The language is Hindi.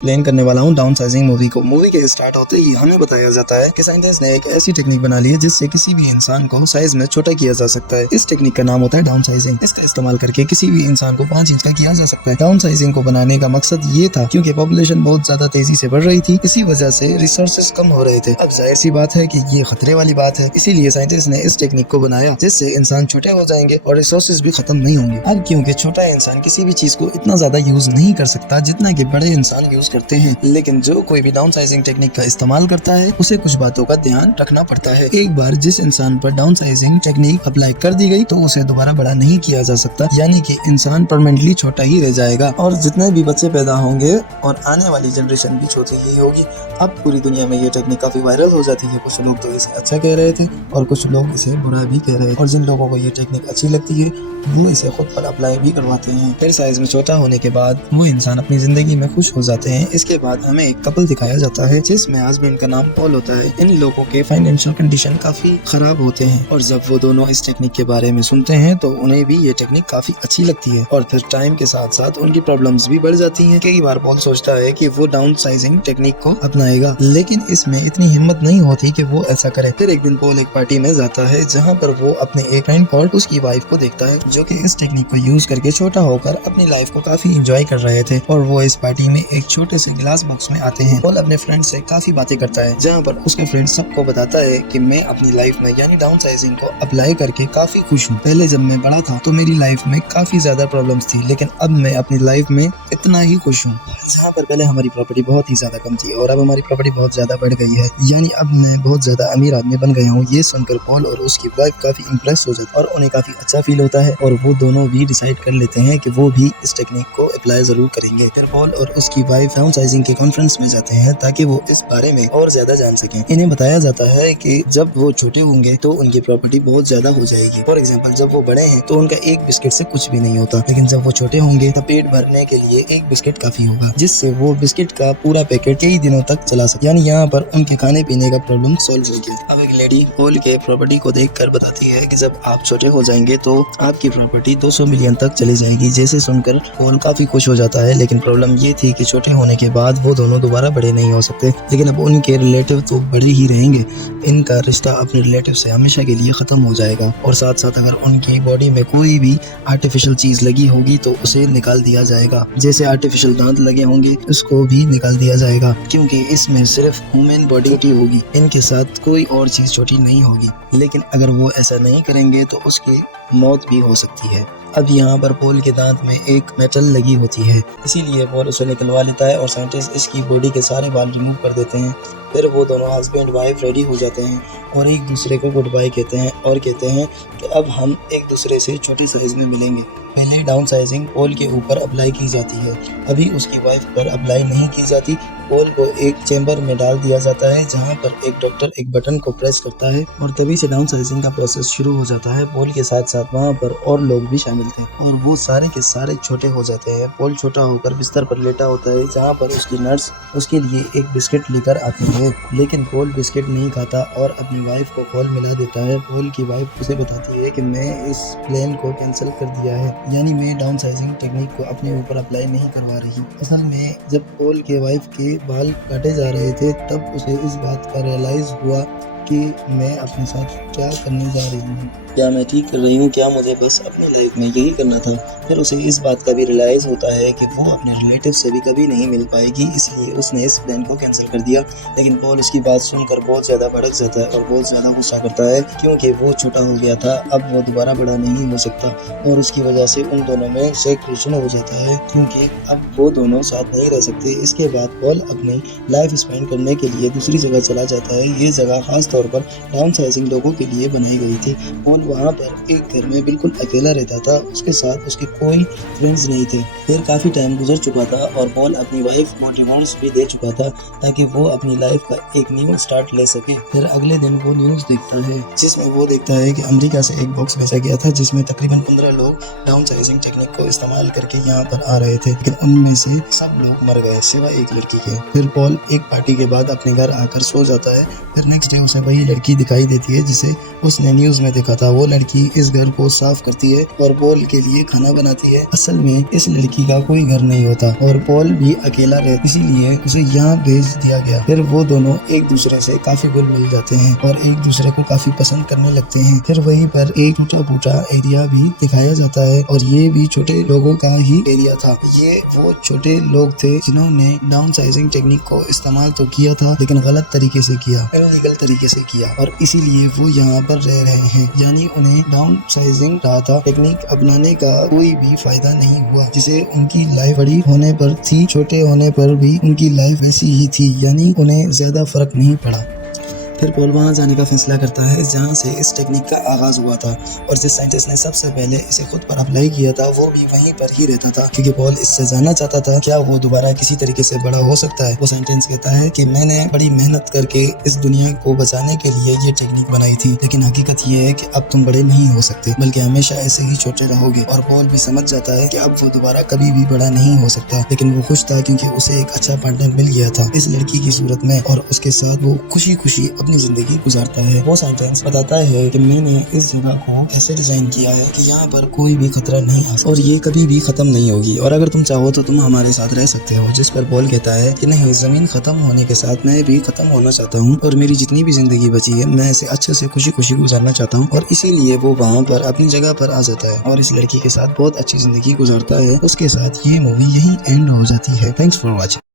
एक्सप्लेन करने वाला हूँ डाउन साइजिंग मूवी को। मूवी के स्टार्ट होते ही हमें बताया जाता है कि साइंटिस्ट ने एक ऐसी टेक्निक बना ली है जिससे किसी भी इंसान को साइज में छोटा किया जा सकता है। इस टेक्निक का नाम होता है डाउन साइजिंग। इसका इस्तेमाल करके किसी भी इंसान को 5 इंच का किया जा सकता है। डाउन साइजिंग को बनाने का मकसद ये था क्योंकि पॉपुलेशन बहुत ज्यादा तेजी से बढ़ रही थी, इसी वजह से रिसोर्सेज कम हो रहे थे। अब जाहिर सी बात है कि ये खतरे वाली बात है, इसीलिए साइंटिस्ट ने इस टेक्निक को बनाया जिससे इंसान छोटे हो जाएंगे और रिसोर्सेज भी खत्म नहीं होंगे। अब क्योंकि छोटा इंसान किसी भी चीज को इतना ज्यादा यूज नहीं कर सकता जितना कि बड़े इंसान यूज करते हैं, लेकिन जो कोई भी डाउन साइजिंग टेक्निक का इस्तेमाल करता है उसे कुछ बातों का ध्यान रखना पड़ता है। एक बार जिस इंसान पर डाउन साइजिंग टेक्निक अप्लाई कर दी गई तो उसे दोबारा बड़ा नहीं किया जा सकता, यानी कि इंसान परमानेंटली छोटा ही रह जाएगा और जितने भी बच्चे पैदा होंगे और आने वाली जनरेशन भी छोटी ही होगी। अब पूरी दुनिया में ये टेक्निक काफी वायरल हो जाती है। कुछ लोग तो इसे अच्छा कह रहे थे और कुछ लोग इसे बुरा भी कह रहे थे, और जिन लोगों को ये टेक्निक अच्छी लगती है वो इसे खुद पर अप्लाई भी करवाते हैं। फिर साइज में छोटा होने के बाद वो इंसान अपनी जिंदगी में खुश हो जाते हैं। इसके बाद हमें एक कपल दिखाया जाता है जिसमें हस्बैंड का नाम पॉल होता है। इन लोगों के फाइनेंशियल कंडीशन काफी खराब होते हैं और जब वो दोनों इस टेक्निक के बारे में सुनते हैं तो उन्हें भी ये टेक्निक काफी अच्छी लगती है और फिर टाइम के साथ साथ उनकी प्रॉब्लम्स भी बढ़ जाती हैं। कई बार पॉल सोचता है कि वो डाउन साइजिंग टेक्निक को अपनाएगा, लेकिन इसमें इतनी हिम्मत नहीं होती कि वो ऐसा करे। फिर एक दिन पॉल एक पार्टी में जाता है जहाँ पर वो अपने एक फ्रेंड पॉल उसकी वाइफ को देखता है जो कि इस टेक्निक को यूज करके छोटा होकर अपनी लाइफ को काफी एंजॉय कर रहे थे। और वो इस पार्टी में एक छोटे से ग्लास बॉक्स में आते हैं। पॉल अपने फ्रेंड से काफी बातें करता है जहाँ पर उसका फ्रेंड सबको बताता है कि मैं अपनी लाइफ में यानी डाउन साइजिंग को अप्लाई करके काफी खुश हूँ। पहले जब मैं बड़ा था तो मेरी लाइफ में काफी ज्यादा प्रॉब्लम्स थी, लेकिन अब मैं अपनी लाइफ में इतना ही खुश हूँ। जहाँ पर पहले हमारी प्रॉपर्टी बहुत ही ज्यादा कम थी और अब हमारी प्रॉपर्टी बहुत ज्यादा बढ़ गई है, यानी अब मैं बहुत ज्यादा अमीर आदमी बन गया हूँ। ये सुनकर पॉल और उसकी वाइफ काफी इम्प्रेस हो जाते हैं और उन्हें काफी अच्छा फील होता है और वो दोनों भी डिसाइड कर लेते हैं कि वो भी इस टेक्निक को अप्लाई जरूर करेंगे। फिर पॉल और उसकी वाइफ डाउन साइजिंग के कॉन्फ्रेंस में जाते हैं ताकि वो इस बारे में और ज्यादा जान सकें। इन्हें बताया जाता है कि जब वो छोटे होंगे तो उनकी प्रॉपर्टी बहुत ज्यादा हो जाएगी। फॉर एग्जांपल, जब वो बड़े हैं तो उनका एक बिस्किट से कुछ भी नहीं होता, लेकिन जब वो छोटे होंगे तो पेट भरने के लिए एक बिस्किट काफी होगा, जिससे वो बिस्किट का पूरा पैकेट कई दिनों तक चला सके। यानी यहाँ पर उनके खाने पीने का प्रॉब्लम सॉल्व हो गया। अब एक लेडी पॉल के प्रॉपर्टी को देखकर बताती है कि जब आप छोटे हो जाएंगे तो आपकी प्रॉपर्टी 200 मिलियन तक चली जाएगी। जैसे सुनकर पॉल काफी खुश हो जाता है, लेकिन प्रॉब्लम ये थी कि छोटे होने के बाद वो दोनों दोबारा बड़े नहीं हो सकते। लेकिन अब उनके रिलेटिव तो बड़े ही रहेंगे, इनका रिश्ता अपने रिलेटिव से हमेशा के लिए खत्म हो जाएगा। और साथ साथ अगर उनकी बॉडी में कोई भी आर्टिफिशियल चीज लगी होगी तो उसे निकाल दिया जाएगा। जैसे आर्टिफिशियल दांत लगे होंगे उसको भी निकाल दिया जाएगा, क्योंकि इसमें सिर्फ ह्यूमन बॉडी छोटी होगी, इनके साथ कोई और चीज छोटी नहीं होगी। लेकिन अगर वो ऐसा नहीं करेंगे तो उसकी मौत भी हो सकती है। अब यहाँ पर पॉल के दांत में एक मेटल लगी होती है, इसीलिए पॉल उसे निकलवा लेता है और साइंटिस्ट इसकी बॉडी के सारे बाल रिमूव कर देते हैं। फिर वो दोनों हस्बैंड वाइफ रेडी हो जाते हैं और एक दूसरे को गुड बाय कहते हैं और कहते हैं कि अब हम एक दूसरे से छोटी साइज में मिलेंगे। पहले डाउन साइजिंग पॉल के ऊपर अप्लाई की जाती है, अभी उसकी वाइफ पर अप्लाई नहीं की जाती। पॉल को एक चेंबर में डाल दिया जाता है जहाँ पर एक डॉक्टर एक बटन को प्रेस करता है और तभी से डाउन साइजिंग का प्रोसेस शुरू हो जाता है। पॉल के साथ साथ वहाँ पर और लोग भी शामिल थे और वो सारे के सारे छोटे हो जाते हैं। पॉल छोटा होकर बिस्तर पर लेटा होता है जहाँ पर उसकी नर्स उसके लिए एक बिस्किट लेकर आती है, लेकिन पॉल बिस्किट नहीं खाता और अपनी वाइफ को कॉल मिला देता है। पॉल की वाइफ उसे बताती है कि मैं इस प्लान को कैंसिल कर दिया है, यानी मैं डाउन साइजिंग टेक्निक को अपने ऊपर अप्लाई नहीं करवा रही। असल में जब पॉल के वाइफ के बाल काटे जा रहे थे तब उसे इस बात का रियलाइज हुआ कि मैं अपने साथ क्या करने जा रही हूँ, क्या मैं ठीक कर रही हूँ, क्या मुझे बस अपनी लाइफ में यही करना था। फिर उसे इस बात का भी रियलाइज होता है कि वो अपने रिलेटिव से भी कभी नहीं मिल पाएगी, इसलिए उसने इस प्लान को कैंसिल कर दिया। लेकिन पॉल इसकी बात सुनकर बहुत ज़्यादा भड़क जाता है और बहुत ज़्यादा गुस्सा करता है, क्योंकि वो छोटा हो गया था, अब वो दोबारा बड़ा नहीं हो सकता और उसकी वजह से उन दोनों में सेपरेशन हो जाता है, क्योंकि अब वो दोनों साथ नहीं रह सकते। इसके बाद पॉल अपनी लाइफ स्पेंड करने के लिए दूसरी जगह चला जाता है। ये जगह खास तौर पर डाउन साइजिंग लोगों के लिए बनाई गई थी। पॉल वहाँ पर एक घर में बिल्कुल अकेला रहता था, उसके साथ उसके कोई फ्रेंड्स नहीं थे। फिर काफी टाइम गुजर चुका था और पॉल अपनी वाइफ को डिवोर्स भी दे चुका था ताकि वो अपनी लाइफ का एक न्यू स्टार्ट ले सके। फिर अगले दिन वो न्यूज देखता है जिसमें वो देखता है कि अमेरिका से एक बॉक्स भेजा गया था जिसमें तकरीबन 15 लोग डाउन साइजिंग टेक्निक को इस्तेमाल करके यहाँ पर आ रहे थे, लेकिन उनमें से सब लोग मर गए सिवाय एक लड़की के। फिर पॉल एक पार्टी के बाद अपने घर आकर सो जाता है। फिर नेक्स्ट डे उसे वही लड़की दिखाई देती है जिसे उसने न्यूज में देखा था। वो लड़की इस घर को साफ करती है और पॉल के लिए खाना बनाती है। असल में इस लड़की का कोई घर नहीं होता और पॉल भी अकेला रहता, इसीलिए उसे यहाँ भेज दिया गया। फिर वो दोनों एक दूसरे से काफी घुल मिल जाते हैं और एक दूसरे को काफी पसंद करने लगते हैं। फिर वहीं पर एक टूटा फूटा एरिया भी दिखाया जाता है और ये भी छोटे लोगों का ही एरिया था। ये वो छोटे लोग थे जिन्होंने डाउन साइजिंग टेक्निक को इस्तेमाल तो किया था, लेकिन गलत तरीके से किया, इलीगल तरीके से किया, और इसीलिए वो यहाँ पर रह रहे हैं। यानी उन्हें डाउन साइजिंग टेक्निक अपनाने का कोई भी फायदा नहीं हुआ, जिसे उनकी लाइफ बड़ी होने पर थी, छोटे होने पर भी उनकी लाइफ वैसी ही थी, यानी उन्हें ज्यादा फर्क नहीं पड़ा। फिर पॉल वहाँ जाने का फैसला करता है जहाँ से इस टेक्निक का आगाज हुआ था, और जिस साइंटिस्ट ने सबसे पहले इसे खुद पर अप्लाई किया था वो भी वहीं पर ही रहता था, क्योंकि पॉल इससे जानना चाहता था क्या वो दोबारा किसी तरीके से बड़ा हो सकता है। वो साइंटिस्ट कहता है कि मैंने बड़ी मेहनत करके इस दुनिया को बचाने के लिए ये टेक्निक बनाई थी, लेकिन हकीकत ये है कि अब तुम बड़े नहीं हो सकते, बल्कि हमेशा ऐसे ही छोटे रहोगे। और पॉल भी समझ जाता है कि अब वो दोबारा कभी भी बड़ा नहीं हो सकता, लेकिन वो खुश था क्योंकि उसे एक अच्छा पार्टनर मिल गया था इस लड़की की सूरत में, और उसके साथ वो खुशी खुशी अपनी जिंदगी गुजारता है। वो साइंटिस्ट बताता है कि मैंने इस जगह को ऐसे डिजाइन किया है कि यहाँ पर कोई भी खतरा नहीं आ सकता और ये कभी भी खत्म नहीं होगी, और अगर तुम चाहो तो तुम हमारे साथ रह सकते हो। जिस पर पॉल कहता है कि नहीं, जमीन खत्म होने के साथ मैं भी खत्म होना चाहता हूँ और मेरी जितनी भी जिंदगी बची है मैं इसे अच्छे से खुशी खुशी गुजारना चाहता हूँ, और इसीलिए वो वहाँ पर अपनी जगह पर आ जाता है और इस लड़की के साथ बहुत अच्छी जिंदगी गुजारता है। उसके साथ ये मूवी यही एंड हो जाती है। Thanks for watching.